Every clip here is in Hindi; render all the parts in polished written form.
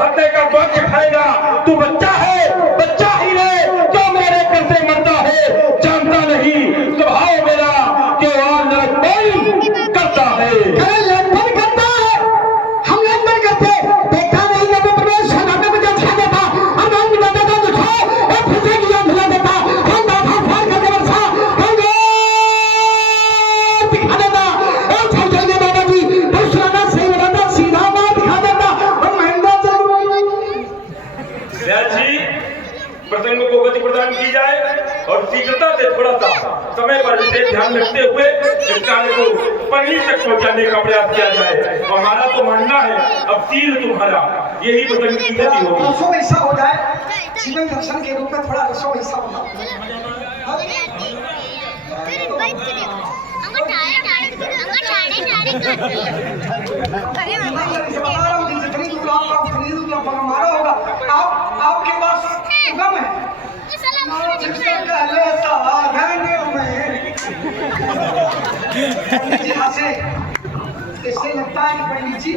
हत्या का वाक्य खाएगा। तू बच्चा है, बच्चा ही रहे, जो मेरे करते मरता है। जानता नहीं स्वभाव मेरा क्यों और नरक करता है। प्रसंग को गति प्रदान की जाए और शीघ्रता से थोड़ा सा समय पर विशेष ध्यान रखते हुए इस कार्य को पगड़ी तक पहुंचाने का प्रयास किया जाए। हमारा तो मानना है अब शील तुम्हारा, यही प्रसंग की गति होगी। रसो वैसा हो जाए, जीवन दर्शन के रूप में थोड़ा रसो वैसा हो होगा। आपके पास गम है इससे लगता है कि पंडित जी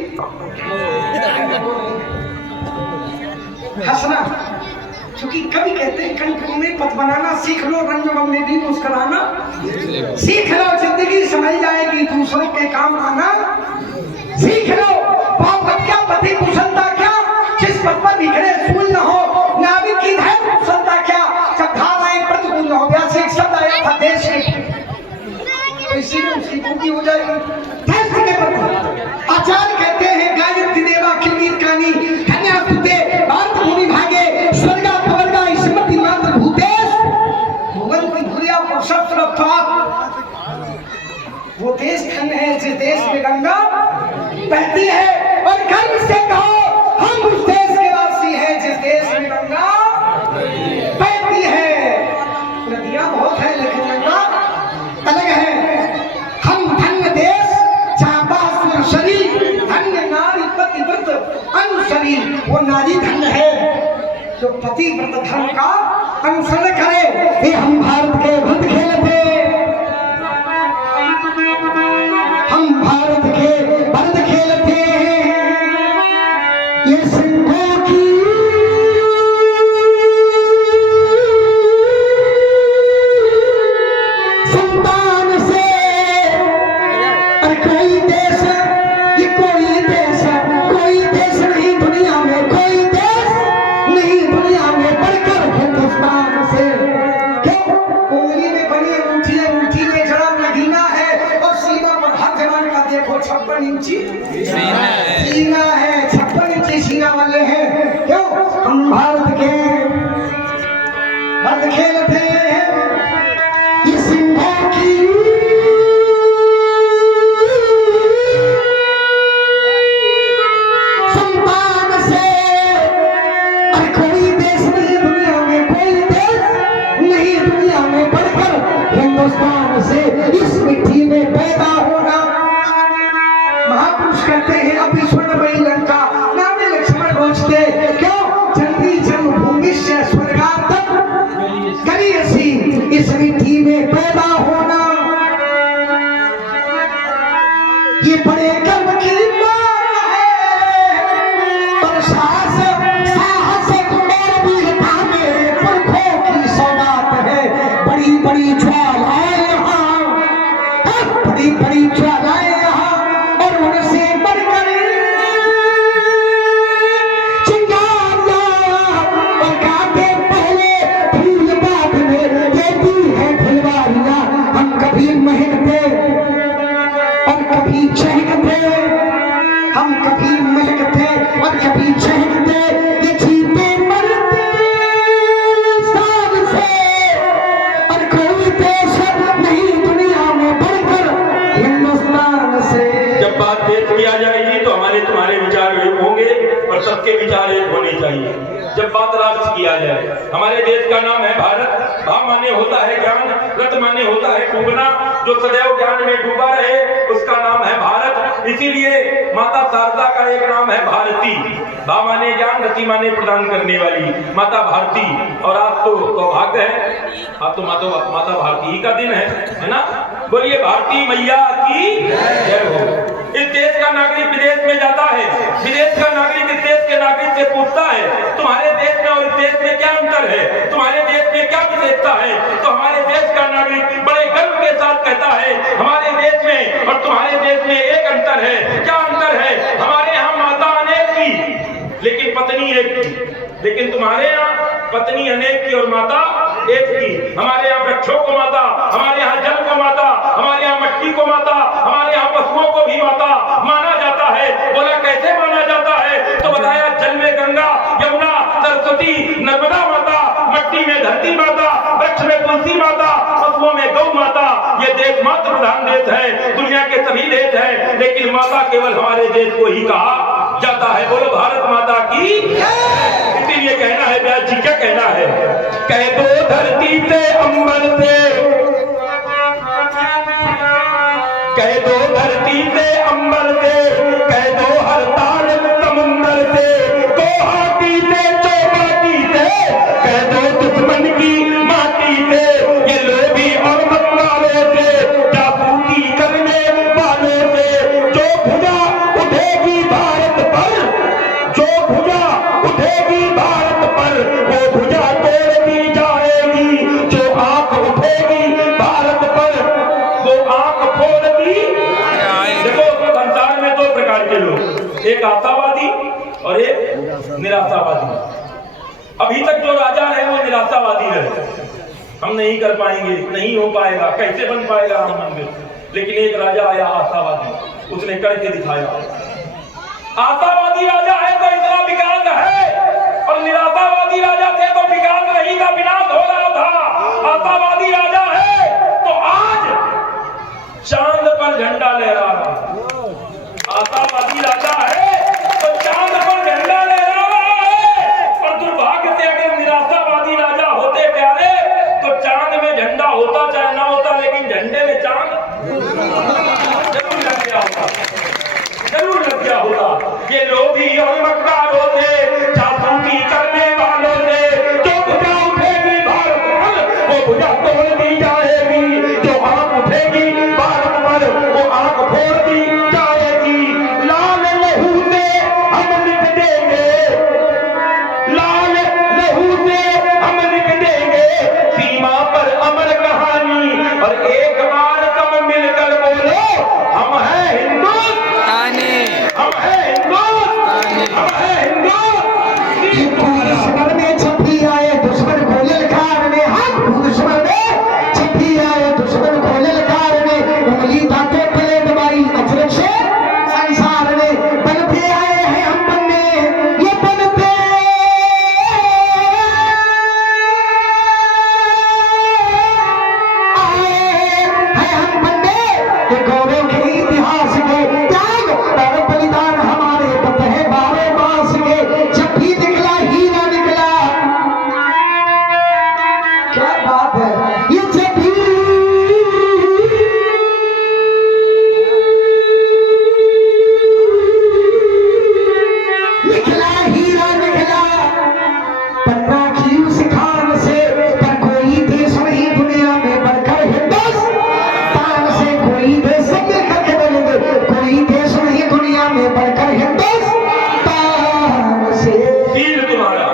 हंसना, क्योंकि कभी कहते हैं कणिक में पत बनाना सीख लो, रंग में भी मुस्कुराना सीख लो, जिंदगी समझ जाएगी दूसरों के काम आना सीख लो। पाप क्या पति कुशलता क्या, जिस पद पर बिखरे सूल न हो, नाविक की धैर्य कुशलता क्या, जब धाराएं प्रतिकूल हो गया से एक शब्द आया था देश के, तो इसी में उसकी पूर्ति हो जाएगी। देश के प्रति आचार्य कहते हैं गायत्री देवा किलगीत कानी धन्या तुते भारत भूमि भागे स्वर्गा पवर्गा स्मृति मात्र भूतेश भुवन की धुरिया पुरुषत्व वो देश धन्य है जिस देश में गंगा बहती है, और गर्व से कहो हम उस देश के वासी हैं जिस देश में गंगा बहती है। नदियां बहुत है लेकिन गंगा अलग है। हम धन्य देश जहाँ बासुर शरीर धन्य नारी पतिव्रत अनुसरी, वो नारी धन्य है जो पतिव्रत धर्म का अनुसरण करे। ये हम भारत के व्रत खेलते, हम भारत के व्रत खेलते हैं। ये सिंहों की संतान से और कोई देश, ये कोई देश नहीं दुनिया में, कोई देश नहीं दुनिया में बढ़कर हिंदुस्तान से। क्यों? उंगली में बनी अंगूठी है, अंगूठी में जरा नगीना है, और सीमा पर हर जवान का देखो 56 इंची सीना है, 56 इंची सीना वाले हैं। क्यों? हम भारत के व्रत खेलते हैं। ये सिंहों की संतान से और कोई देश नहीं दुनिया में, कोई देश नहीं दुनिया में बढ़कर हिंदुस्तान से। इस मिट्टी में पैदा होना, महापुरुष कहते हैं अभी स्वर्णमयी लंका नामे लक्ष्मण पहुंचते। क्यों? जल्दी जन्मभूमि से स्वर्गात तक करी ऐसी इस मिट्टी में पैदा होना, ये बड़े गर्व की बात है। और साहस और वीरता मेरे पुरखों की सौगात है। बड़ी बड़ी ज्वालाएं यहाँ, बड़ी बड़ी ज्वालाएं यहाँ, और उनसे बढ़कर चिंगारियां, और गाते पहले फूल बाद में देती है फुलवारियां। हम कभी महकते और कभी चहकते, हम कभी महकते और कभी चहकते, ये जीते मरते शान से, और कोई देश नहीं दुनिया में बढ़कर हिंदुस्तान से। जब बात पेश किया जाएगी तो हमारे तुम्हारे विचार एक होंगे और सबके विचार एक होने चाहिए। जब बात राष्ट्र किया जाए, हमारे देश का नाम है भारत। भा माने होता है ज्ञान, रत माने होता है डूबना, जो सदैव ज्ञान में डूबा रहे उसका नाम है भारत। इसीलिए माता शारदा का एक नाम है भारती। भा माने ज्ञान, रति माने प्रदान करने वाली माता भारती। और आज तो सौभाग्य है, आज तो माता भारती ही का दिन है ना। बोलिए भारती मैया की जय हो। इस देश का नागरिक विदेश में जाता है, विदेश का नागरिक इस देश के नागरिक से पूछता है तुम्हारे देश में और इस देश में क्या अंतर है, तुम्हारे देश में क्या विशेषता है, तो हमारे देश का नागरिक बड़े गर्व के साथ कहता है हमारे देश में और तुम्हारे देश में एक अंतर है। क्या अंतर है? हमारे यहाँ माता अनेक की लेकिन पत्नी एक की, लेकिन तुम्हारे यहाँ पत्नी अनेक की और माता एक की। हमारे यहाँ वृक्षों को माता, हमारे यहाँ जल को माता, हमारे यहाँ मिट्टी को माता, हमारे यहाँ पशुओं को भी माता माना जाता है। बोला कैसे माना जाता है? तो बताया जल में गंगा, यमुना, सरस्वती, नर्मदा माता, मिट्टी में धरती माता, वृक्ष में तुलसी माता, पशुओं में गौ माता। ये देश मात्र प्रधान देश है, दुनिया के सभी देश है, लेकिन माता केवल हमारे देश को ही कहा जाता है। बोलो भारत माता की। इसीलिए कहना है व्यास जी, क्या कहना है? कह दो धरती से अंबर से, कह दो धरती से अंबर से, कह दो हर ताल समुंदर से, गुवाहाटी से चौपाटी से, कह दो दुश्मन की माटी से, ये लोभी और मतवालों से, जासूसी करने वालों से, जो भुजा उठेगी भारत पर, जो भुजा उठेगी भारत पर, वो भुजा तोड़ दी जाएगी। जो आंख उठेगी भारत पर, वो आंख फोड़ दी। देखो संसार में दो प्रकार के लोग, एक आशावादी और एक निराशावादी। अभी तक जो राजा रहे वो निराशावादी रहे, हम नहीं कर पाएंगे, नहीं हो पाएगा, कैसे बन पाएगा राम मंदिर। लेकिन एक राजा आया आशावादी, उसने करके दिखाया। आशावादी राजा है तो इतना विकास है, और निराशावादी राजा थे तो विकास नहीं था, विनाश हो रहा था। आशावादी राजा है तो आज चांद पर झंडा लहरा रहा, आशावादी राजा है तो चांद पर झंडा लहरा रहा है। और दुर्भाग्य से अगर निराशावादी राजा होते प्यारे तो चांद में झंडा होता चाहे ना होता, लेकिन झंडे में चांद जरूर लग गया होता, जरूर लग गया होता। ये लोभी और मक्कारों से, जासूसी करने वालों से, जो भुजा उठेगी भारत पर, वो भुजा तोड़ दी जाएगी। जो आंख उठेगी भारत पर, वो आंख फोड़ दी जाएगी। लाल लहू से हम लिख देंगे, लाल लहू से हम लिख देंगे सीमा पर अमर कहानी। और एक बार सब मिलकर बोलो हम हैं हिंदुस्तानी, हम हैं हिंदुस्तानी, हम हैं हिंदुस्तानी। दुश्मन में छपी आए दुश्मन को ललकार में, हाथ दुश्मन में छपी आए दुश्मन को ललकार में, उंगली दांते पले दबाई अजरक से संसार में। बनते आए हैं हम बनने, ये बनते आए हैं हम बनने, ये गौरव के इतिहास के त्याग और बलिदान हमारे पत है 12 मास के। जब भी निकला हीरा निकला, क्या बात है ये। जब भी निकला हीरा निकला, पन्ना की उस खान से, पर कोई देश नहीं दुनिया में बढ़कर हिंदुस्तान से। कोई देश करके बोलेंगे, कोई देश नहीं दुनिया में बढ़कर हिंदुस्तान से। तीर तुम्हारा